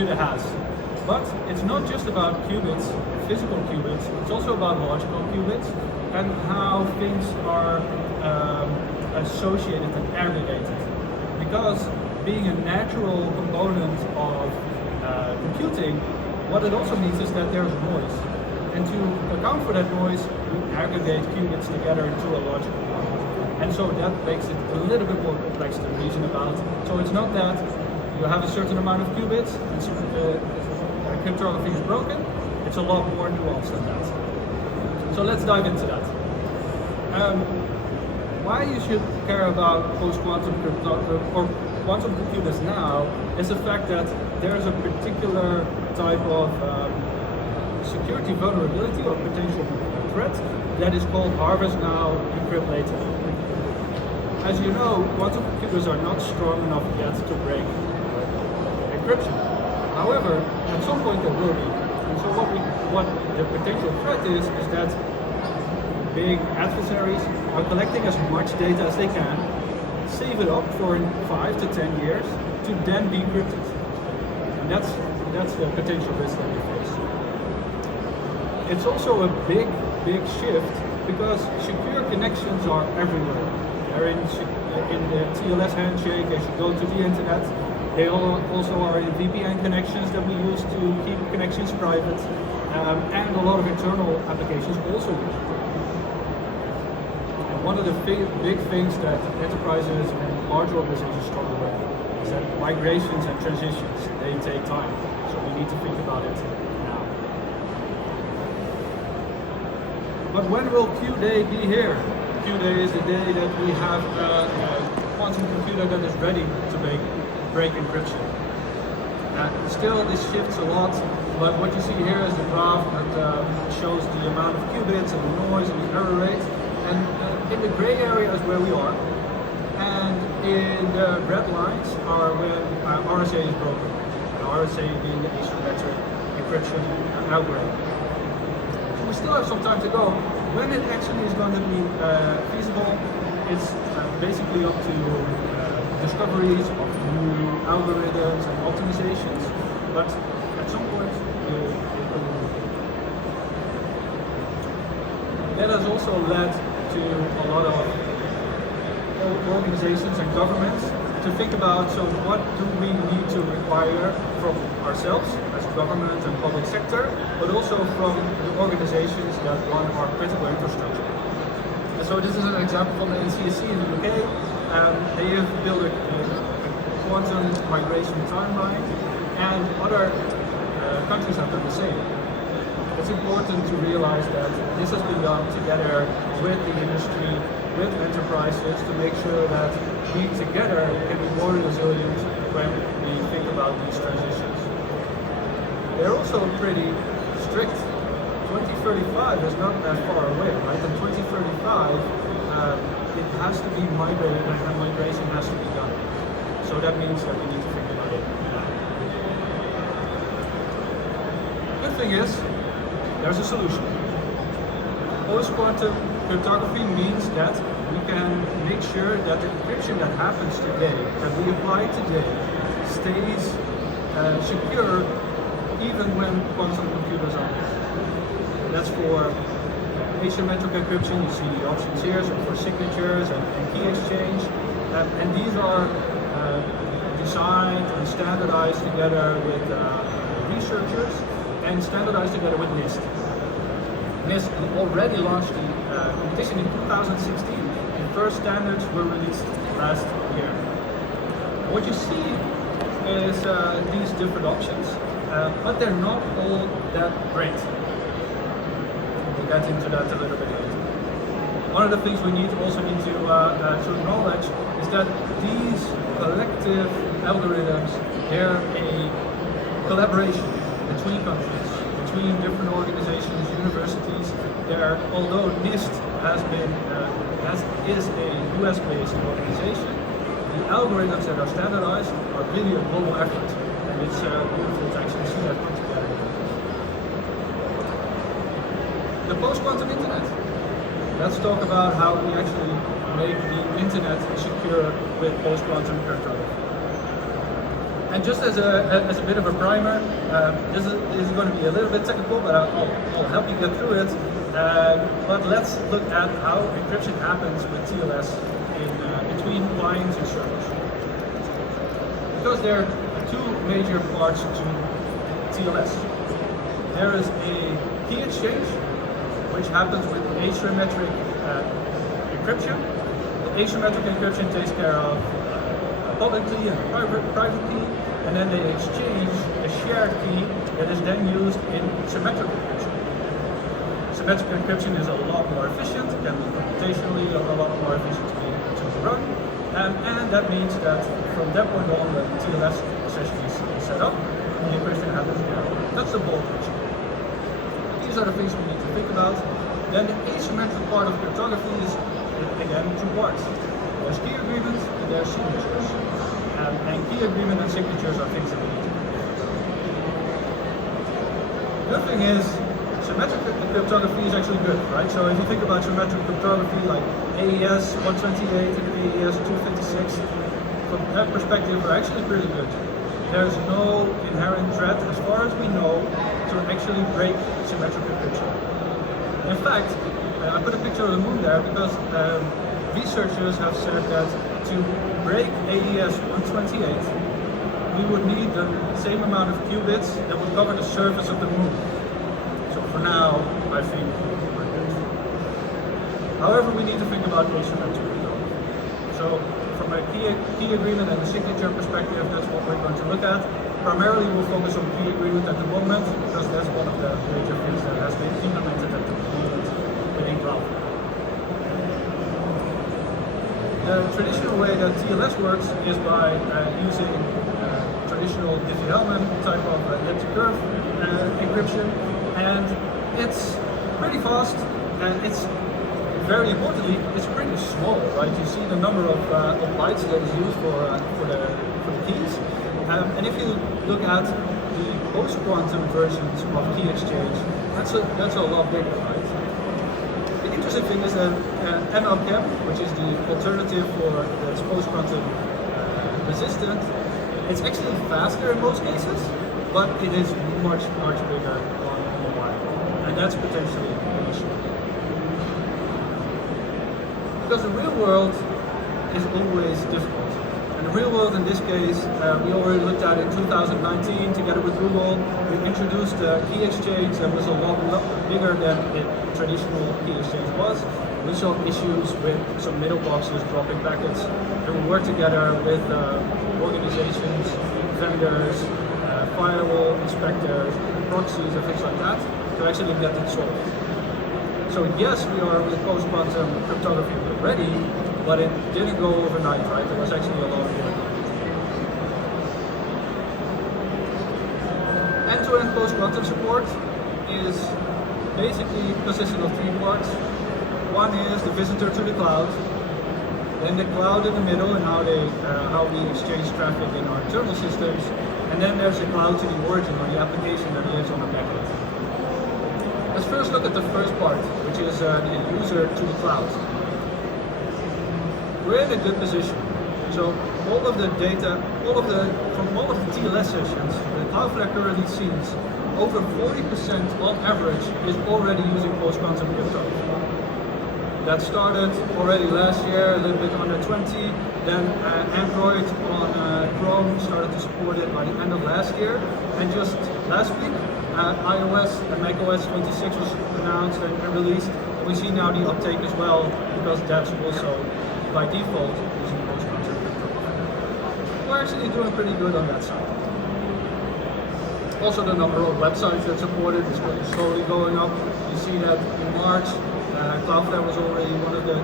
computer has. But it's not just about qubits, physical qubits, it's also about logical qubits and how things are associated and aggregated. Because being a natural component of computing, what it also means is that there's noise. And to account for that noise, we aggregate qubits together into a logical one. And so that makes it a little bit more complex to reason about. So it's not that you have a certain amount of qubits, cryptography is broken, it's a lot more nuanced than that. So let's dive into that. Why you should care about post-quantum cryptography or quantum computers now is the fact that there's a particular type of security vulnerability or potential threat that is called harvest now, encrypt later. As you know, quantum computers are not strong enough yet to break encryption. However, at some point there will be. And so what the potential threat is that big adversaries are collecting as much data as they can, save it up for 5 to 10 years to then decrypt it. And that's the potential risk that we face. It's also a big shift because secure connections are everywhere. They're in the TLS handshake as you go to the internet. They also are in VPN connections that we use to keep connections private, and a lot of internal applications also use it. And one of the big things that enterprises and large organizations struggle with is that migrations and transitions, they take time. So we need to think about it now. But when will Q-Day be here? Q-Day is the day that we have a quantum computer that is ready to break encryption. Still, this shifts a lot, but what you see here is the graph that shows the amount of qubits and the noise and the error rate. And in the gray area is where we are, and in the red lines are when RSA is broken. RSA being the asymmetric encryption algorithm. So we still have some time to go. When it actually is going to be feasible, it's basically up to discoveries of new algorithms and optimizations, but at some point it will. That has also led to a lot of organizations and governments to think about, so what do we need to require from ourselves as a government and public sector, but also from the organizations that run our critical infrastructure. And so this is an example from the NCSC in the UK. They have built a quantum migration timeline, and other countries have done the same. It's important to realize that this has been done together with the industry, with enterprises, to make sure that we together can be more resilient when we think about these transitions. They're also pretty strict. 2035 is not that far away, right? In 2035, it has to be migrated and migration has to be done. So that means that we need to think about it now. Good thing is, there's a solution. Post-quantum cryptography means that we can make sure that the encryption that happens today, that we apply today, stays secure even when quantum computers are there. That's for asymmetric encryption. You see the options here, so for signatures and key exchange. And these are designed and standardized together with researchers and standardized together with NIST. NIST already launched the competition in 2016. The first standards were released last year. What you see is these different options, but they're not all that great. We'll get into that a little bit later. One of the things we also need to acknowledge is that these collective algorithms, they're a collaboration between countries, between different organizations, universities. Although NIST is a US-based organization, the algorithms that are standardized are really a global effort, and it's beautiful to actually see that come together. The post-quantum internet. Let's talk about how we actually make the internet secure with post-quantum cryptography. And just as a bit of a primer, this is going to be a little bit technical, but I'll help you get through it. But let's look at how encryption happens with TLS between clients and servers. Because there are two major parts to TLS. There is a key exchange, which happens with asymmetric encryption. The asymmetric encryption takes care of a public key and a private key, and then they exchange a shared key that is then used in symmetric encryption. Symmetric encryption is a lot more efficient, can be computationally a lot more efficient to run, and that means that from that point on, the TLS essentially is set up, and the encryption happens there. That's the bulk picture. These are the things we need to think about. Then the asymmetric part of cryptography is, again, two parts. There's key agreements and there's signatures. And key agreement and signatures are things that we need to do. The other thing is, symmetric cryptography is actually good, right? So if you think about symmetric cryptography like AES 128 and AES 256, from that perspective, are actually pretty good. There's no inherent threat, as far as we know, to actually break symmetric encryption. In fact, I put a picture of the moon there because researchers have said that to break AES 128, we would need the same amount of qubits that would cover the surface of the moon. So for now, I think we're good. However, we need to think about asymmetric. So from a key agreement and a signature perspective, that's what we're going to look at. Primarily, we'll focus on key agreement at the moment because that's one of the major things that has been implemented at the moment within Cloudflare. The traditional way that TLS works is by using traditional Diffie-Hellman type of elliptic curve encryption, and it's pretty fast, and it's very importantly, it's pretty small, right? You see the number of bytes that is used for the keys, and if you look at the post-quantum versions of key exchange, that's a lot bigger, right? The interesting thing is that MLChem, which is the alternative for that's post-quantum resistant, it's actually faster in most cases, but it is much bigger on mobile, and that's potentially an issue. Because the real world is always difficult. And the real world in this case, we already looked at in 2019 together with Google. We introduced a key exchange that was a lot bigger than the traditional key exchange was. We saw issues with some middle boxes dropping packets, and we worked together with organizations, vendors, firewall inspectors, proxies, and things like that to actually get it solved. So yes, we are with post-quantum cryptography ready, but it didn't go overnight, right? There was actually a lot of work. End-to-end post-quantum support is basically consisting of three parts. One is the visitor to the cloud, then the cloud in the middle and how we exchange traffic in our internal systems, and then there's the cloud to the origin or the application that lives on the backend. Let's first look at the first part, which is the user to the cloud. We're in a good position. So all of the data, from all of the TLS sessions that Cloudflare currently sees, over 40% on average is already using post-quantum cryptography. That started already last year, a little bit under 20. Then Android on Chrome started to support it by the end of last year. And just last week, iOS and macOS 26 was announced and released. We see now the uptake as well, because that's also by default using post-quantum cryptography. We're actually doing pretty good on that side. Also, the number of websites that support it is slowly going up. You see that in March, Cloudflare was already one of the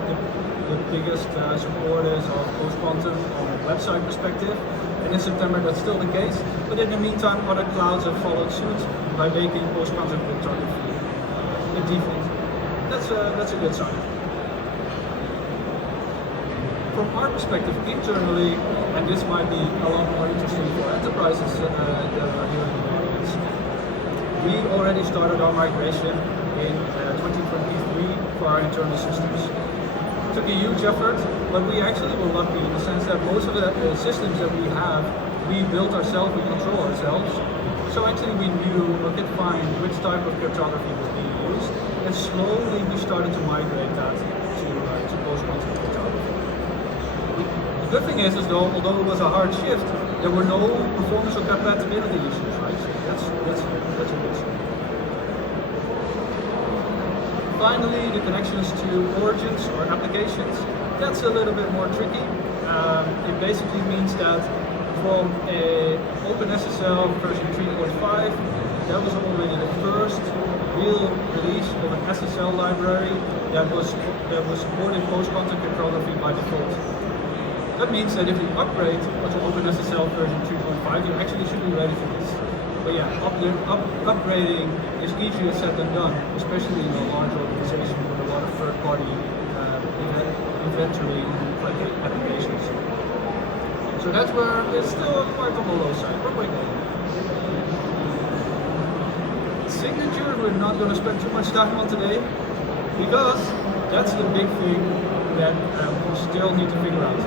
biggest supporters of post-quantum on a website perspective. And in September, that's still the case. But in the meantime, other clouds have followed suit by making post-quantum cryptography the default. That's a good sign. From our perspective internally, and this might be a lot more interesting for enterprises that are here in the audience, we already started our migration in 2023 for our internal systems. It took a huge effort, but we actually were lucky in the sense that most of the systems that we have we built ourselves, we control ourselves. So actually we knew or could find which type of cryptography was being used, and slowly we started to migrate that to post-quantum cryptography. The good thing is though, although it was a hard shift, there were no performance or compatibility issues, right? So that's a issue. Finally, the connections to origins or applications. That's a little bit more tricky. It basically means that from a OpenSSL version 3.5, that was already the first real release of an SSL library that was supporting post-quantum cryptography by default. That means that if you upgrade to OpenSSL version 3.5, you actually should be ready for this. But yeah, upgrading is easier said than done, especially in a large organization with a lot of third-party inventory like applications. So that's where it's still quite on the low side, but we're going. Signature, we're not going to spend too much time on today, because that's the big thing that we still need to figure out.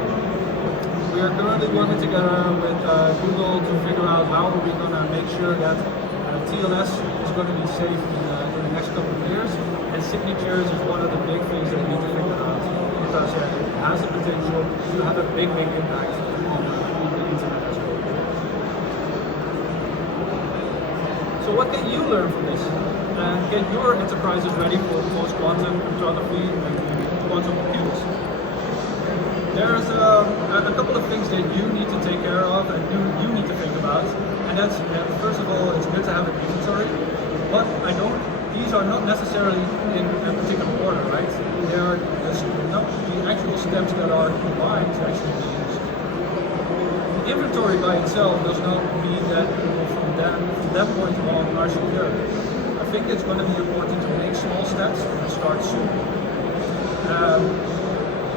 We are currently working together with Google to figure out how are we going to make sure that TLS is going to be safe in the next couple of years, and signatures is one of the big things that we need to figure out, because it has the potential to have a big impact on the internet as well. So what can you learn from this? And get your enterprises ready for post-quantum cryptography and quantum computers. There's a couple of things that you need to take care of and you need to think about, and that's first of all, it's good to have an inventory, but these are not necessarily in a particular order, right? They are not the actual steps that are combined to actually be used. The inventory by itself does not mean that from that point on are secure. I think it's going to be important to make small steps and start soon.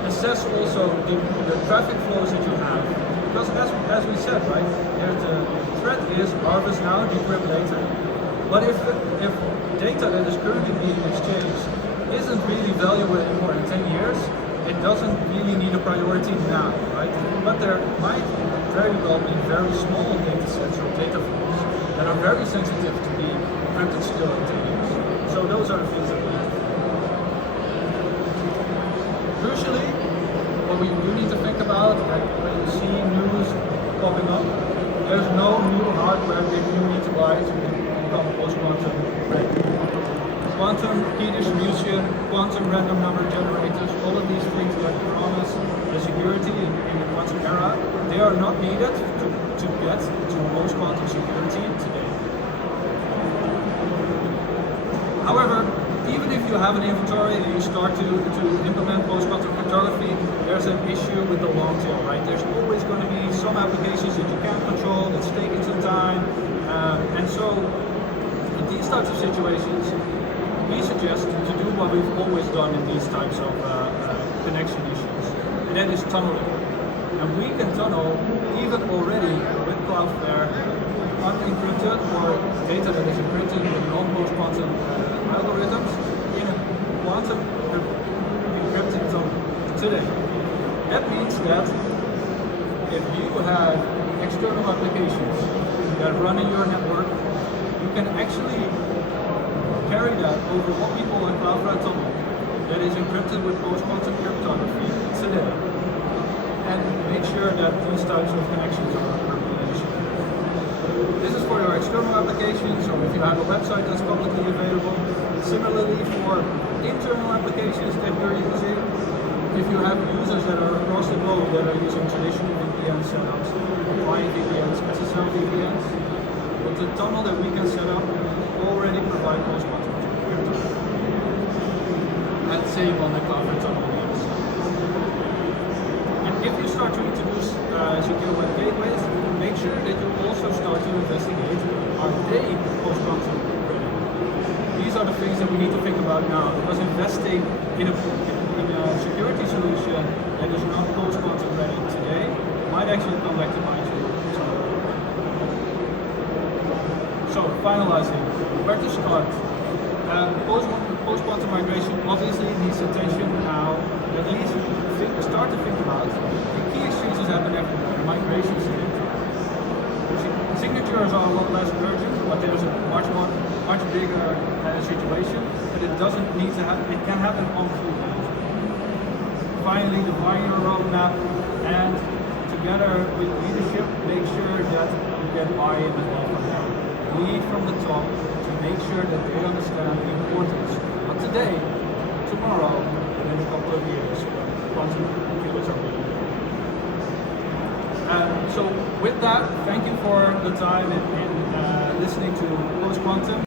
Assess also the traffic flows that you have, because as we said, right, the threat is harvest now, decrypt later. But if data that is currently being exchanged isn't really valuable anymore in 10 years, it doesn't really need a priority now, right? But there might very well be very small data sets or data flows that are very sensitive to be encrypted still in 10 years. So those are the things that we need to think about. Crucially, what we do need to think about, like when you see news popping up, there's no new hardware that you need to buy to become post-quantum ready. Quantum key distribution, quantum random number generators, all of these things that promise the security in the quantum era, they are not needed to get to post-quantum security today. However, even if you have an inventory and you start to implement post-quantum cryptography, there's an issue with the long tail, right? There's always going to be some applications that you can't control, that's taking some time, and so in these types of situations, we suggest to do what we've always done in these types of connection issues, and that is tunneling. And we can tunnel even already with Cloudflare unencrypted or data that is encrypted with non-post-quantum algorithms in a quantum encrypted tunnel today. That means that if you have external applications that run in your network, you can actually carry that over what we call a Cloudflare tunnel that is encrypted with post-quantum cryptography today, and make sure that these types of connections are being issued. This is for your external applications, or if you have a website that's publicly available. Similarly, for internal applications that you're using, if you have users that are across the globe that are using traditional VPN setups, client VPNs, SSL VPNs, with the tunnel that we can set up, already provide post-quantum cryptography. And same on the Cloudflare tunnel layers. And if you start to introduce secure web gateways, make sure that you also start to investigate, are they post-quantum ready? These are the things that we need to think about now, because investing in a security solution that is not post-quantum ready today might actually come back to bite you tomorrow. So, finalizing, where to start? Post-quantum migration obviously needs attention now. At least start to think about the key exchanges happen everywhere, migrations to it. Signatures are a lot less urgent, but there's a much bigger situation, but it doesn't need to happen. It can happen on full. Finally, define your roadmap, and together with leadership, make sure that you get buy-in as well from them. Lead from the top to make sure that they understand the importance, not today, tomorrow, and in a couple of years, when quantum computers are built. So with that, thank you for the time in listening to Post Quantum.